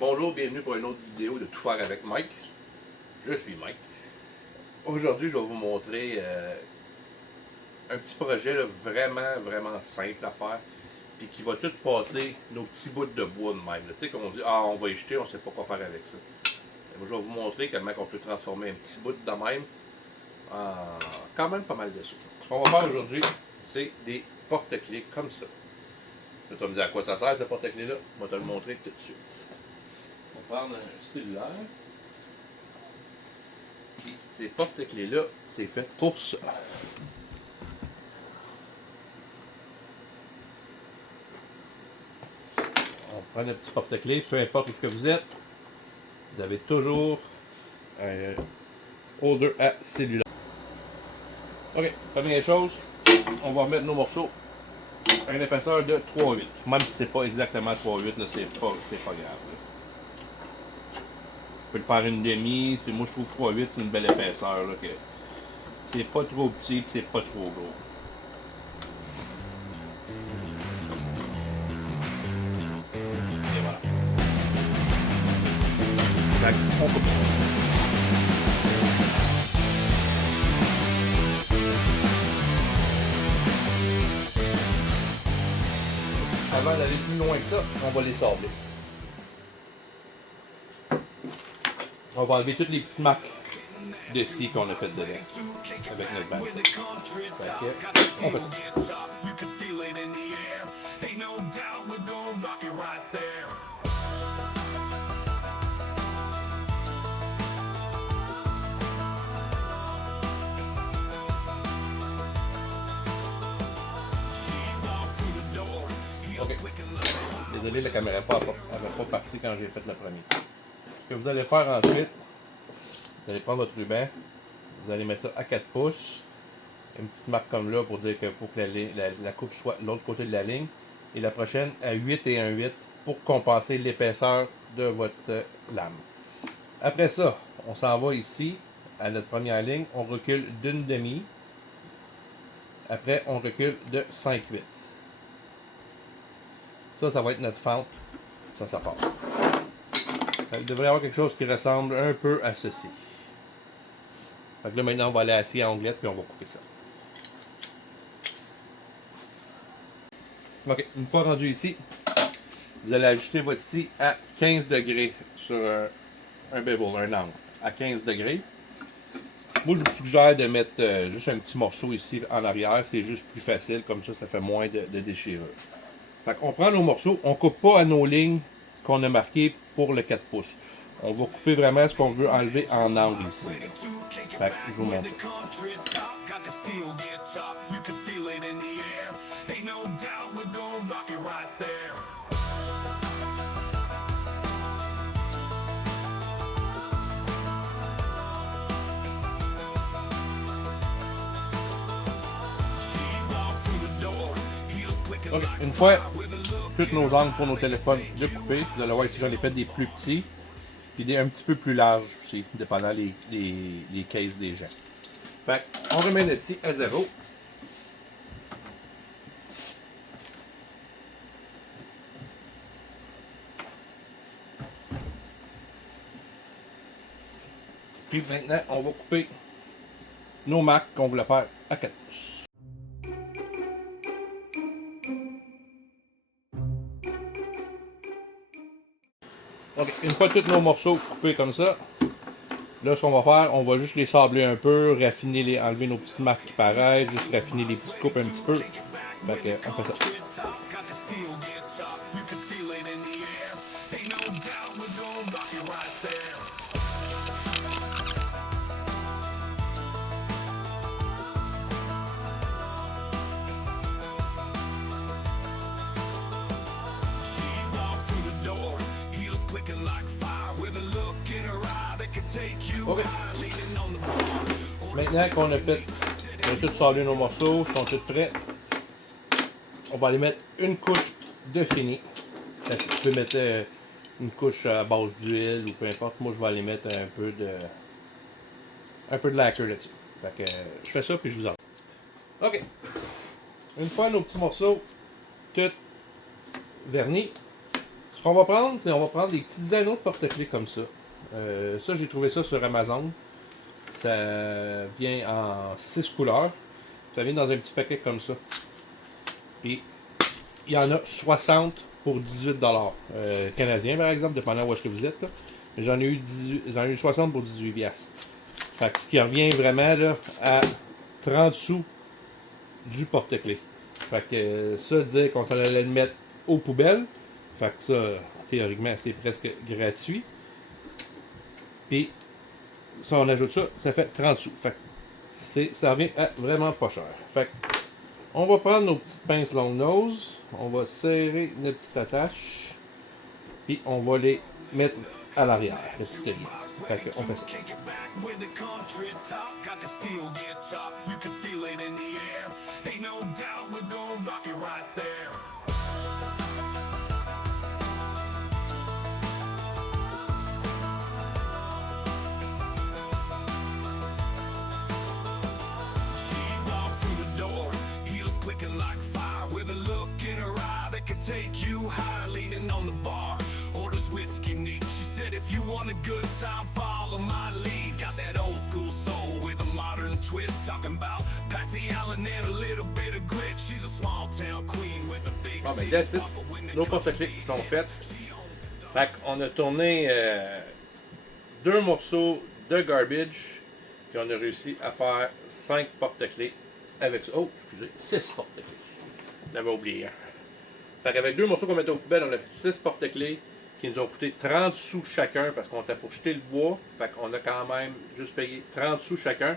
Bonjour, bienvenue pour une autre vidéo de Tout faire avec Mike. Je suis Mike. Aujourd'hui, je vais vous montrer un petit projet là, vraiment simple à faire. Puis qui va tout passer nos petits bouts de bois de même. Tu sais, comme on dit, ah, on va y jeter, on ne sait pas quoi faire avec ça. Moi, je vais vous montrer comment on peut transformer un petit bout de même en quand même pas mal de sous. Ce qu'on va faire aujourd'hui, c'est des porte-clés comme ça. Là, tu vas me dire à quoi ça sert, ce porte-clés-là. Je vais te le montrer tout de suite. On va prendre un cellulaire. Et ces porte-clés-là, c'est fait pour ça. On prend le petit porte-clés, peu importe où vous êtes, vous avez toujours un holder à cellulaire. Ok, première chose, on va mettre nos morceaux à un épaisseur de 3/8. Même si c'est pas exactement 3/8, c'est pas grave. Là. On peut le faire une demi, moi je trouve 3/8 c'est une belle épaisseur. Là, que c'est pas trop petit, c'est pas trop gros. Et voilà. On coupe. Avant d'aller plus loin que ça, on va les sabler. On va enlever toutes les petites marques de scie qu'on a faites dedans avec notre bandsaw. On fait ça. Okay. Désolé, la caméra n'avait pas parti quand j'ai fait le premier. Ce que vous allez faire ensuite, vous allez prendre votre ruban, vous allez mettre ça à 4 pouces, une petite marque comme là pour dire qu'il faut que la coupe soit de l'autre côté de la ligne, et la prochaine à 8 et 1/8 pour compenser l'épaisseur de votre lame. Après ça, on s'en va ici à notre première ligne, on recule d'une demi, après on recule de 5/8. Ça va être notre fente, ça part. Il devrait y avoir quelque chose qui ressemble un peu à ceci. Fait que là, maintenant, on va aller à la scie à onglette puis on va couper ça. Ok, une fois rendu ici, vous allez ajuster votre scie à 15 degrés sur un bevel, un angle, à 15 degrés. Moi, je vous suggère de mettre juste un petit morceau ici en arrière, c'est juste plus facile, comme ça fait moins de déchirure. Fait qu'on prend nos morceaux, on ne coupe pas à nos lignes qu'on a marquées pour le 4 pouces. On va couper vraiment ce qu'on veut enlever en angle ici. Fait que je vous montre. Okay, une fois toutes nos angles pour nos téléphones de couper, vous allez voir ici j'en ai fait des plus petits puis des un petit peu plus larges aussi, dépendant les cases des gens. Fait on remet notre scie à 0. Puis maintenant, on va couper nos marques qu'on voulait faire à 4 pouces. Okay, une fois tous nos morceaux coupés comme ça, là ce qu'on va faire, on va juste les sabler un peu, raffiner enlever nos petites marques qui paraissent, juste raffiner les petites coupes un petit peu. Fait que, on fait ça. Ok. Maintenant qu'on a tout sablé nos morceaux, ils sont tous prêts, on va aller mettre une couche de fini. Tu peux mettre une couche à base d'huile ou peu importe. Moi, je vais aller mettre un peu de lacquer là-dessus. Fait que je fais ça puis je vous en. Ok. Une fois nos petits morceaux tout vernis, ce Ce qu'on va prendre, c'est on va prendre des petits anneaux de porte-clés comme ça. Ça, j'ai trouvé ça sur Amazon. Ça vient en 6 couleurs. Ça vient dans un petit paquet comme ça. Et il y en a 60 pour 18$ canadiens, par exemple, dépendant où est-ce que vous êtes. Là. J'en ai eu 60 pour 18 piastres. Fait que ce qui revient vraiment là, à 30 sous du porte-clés. Fait que ça, dire qu'on s'en allait le mettre aux poubelles. Fait que ça, théoriquement, c'est presque gratuit. Puis, ça, on ajoute ça, ça fait 30 sous. Fait que ça revient à vraiment pas cher. Fait que, on va prendre nos petites pinces long nose. On va serrer nos petites attaches. Puis, on va les mettre à l'arrière, le petit collier. Fait que, on fait ça. Take you high, leaning on the bar. Orders whiskey neat. She said, if you want a good time, follow my lead. Got that old school soul with a modern twist. Talking about Patsy Allen and a little bit of grit. She's a small town queen with a big. Bon, ben, that's it. Nos porte-clés sont faits. Fait qu'on a tourné 2 morceaux de garbage. Puis on a réussi à faire 5 porte-clés avec ça. Oh, excusez, 6 porte-clés. Je l'avais oublié. Hein. Fait qu'avec 2 morceaux qu'on mettait aux poubelles, on a fait 6 porte-clés qui nous ont coûté 30 sous chacun parce qu'on était pour jeter le bois. Fait qu'on a quand même juste payé 30 sous chacun.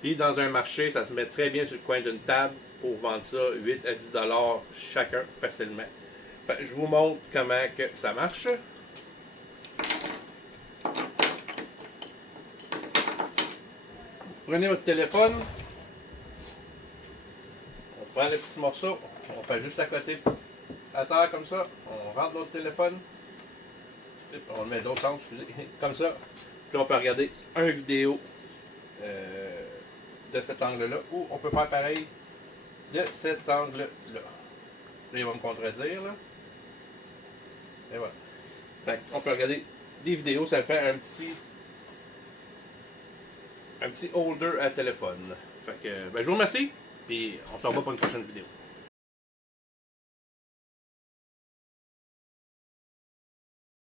Puis dans un marché, ça se met très bien sur le coin d'une table pour vendre ça 8 à 10$ chacun facilement. Fait que je vous montre comment que ça marche. Vous prenez votre téléphone. On prend le petit morceau. On fait juste à côté. À terre comme ça, on rentre notre téléphone, on le met de l'autre sens, excusez, comme ça, puis on peut regarder une vidéo de cet angle-là, ou on peut faire pareil de cet angle-là. Là, il va me contredire, là. Et voilà. Fait on peut regarder des vidéos, ça fait un petit holder à téléphone. Fait que, ben, je vous remercie, puis on se revoit pour une prochaine vidéo.